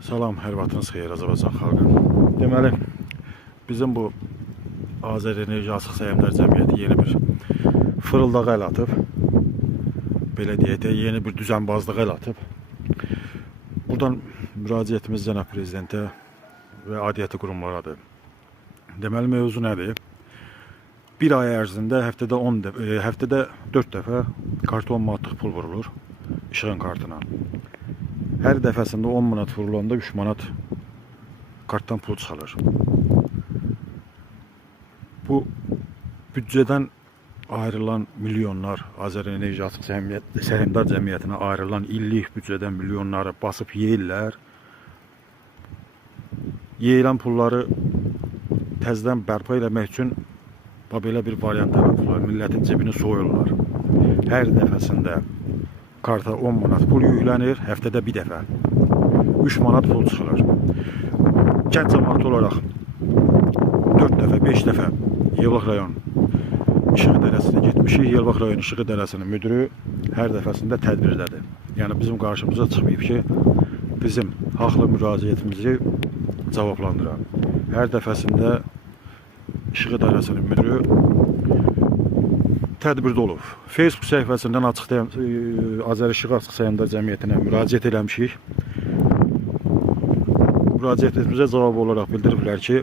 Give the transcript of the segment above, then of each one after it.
Salam, hər vaxtınız xeyir Azərbaycan xalqı. Deməli, bizim bu Azərenerji Açıq Səhmdar Cəmiyyəti yeni bir fırıldağa əl atıb. Belə deyək də, yeni bir düzənbazlığa əl atıb. Buradan müraciətimiz cənab prezidentə və aidiyyəti qurumlaradır. Deməli, mövzu nədir? Bir ay ərzində həftədə 4 dəfə karton manatlıq pul vurulur işığın kartına. Hər dəfəsində 10 manat vurulanda 3 manat kartdan pul çıxarır. Bu büdcədən ayrılan milyonlar, Azərenerji Açıq Səhmdar Cəmiyyətinə ayrılan illik büdcədən milyonları basıb yeyirlər. Yeyilən pulları təzədən bərpa eləmək üçün belə bir variant yaradılar. Millətin cibini soyurlar. Hər dəfəsində karta 10 manat pul yüklənir, həftədə bir dəfə 3 manat pul çıxılır. Kənd cəmiyyəti olaraq 4 dəfə, 5 dəfə Yevlax rayon İşıq İdarəsinə getmişik. Yevlax rayon İşıq İdarəsinin müdürü hər dəfəsində tədbirdədir. Yəni bizim qarşımıza çıxmayıb ki, bizim haqlı müraciətimizi cavablandıran. Hər dəfəsində İşıq İdarəsinin müdürü tədbirdə olub. Facebook səhifəsindən Azərenerji Açıq Səhmdar Cəmiyyətinə müraciət eləmişik. Müraciətimizə cavab olaraq bildiriblər ki,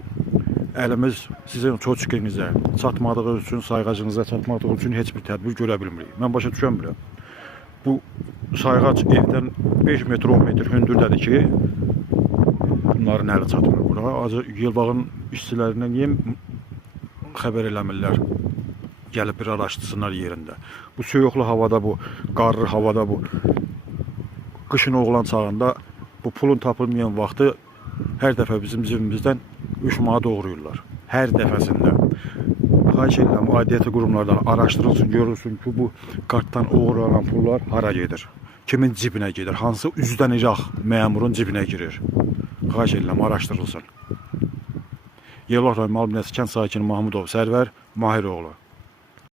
əlimiz sizin çocuğunuzə çatmadığı üçün, sayğacınıza çatmadığı üçün heç bir tədbir görə bilmirik. Mən başa düşəmirəm. Bu sayğac evdən 5 metr, 10 metr hündürdədir ki, bunların əli çatmır bura. Yılbağın işçilərindən niyə xəbər eləmirlər? Gəlib bir araşdırsınlar yerində. Bu soyuqlu havada, bu qarlı havada, bu qışın oğlan çağında bu pulun tapılmayan vaxtı hər dəfə bizim cibimizdən 3 manat doğruyurlar. Hər dəfəsində. Xahiş edirəm, aidiyyəti qurumlardan araşdırılsın, görülsün ki, bu kartdan uğurlanan pullar hara gedir? Kimin cibinə gedir? Hansı üzdən iraq məmurun cibinə girir? Xahiş edirəm, araşdırılsın. Yevlax rayon Mal Binəsi kənd sakini Mahmudov Sərvər Mahiroğlu.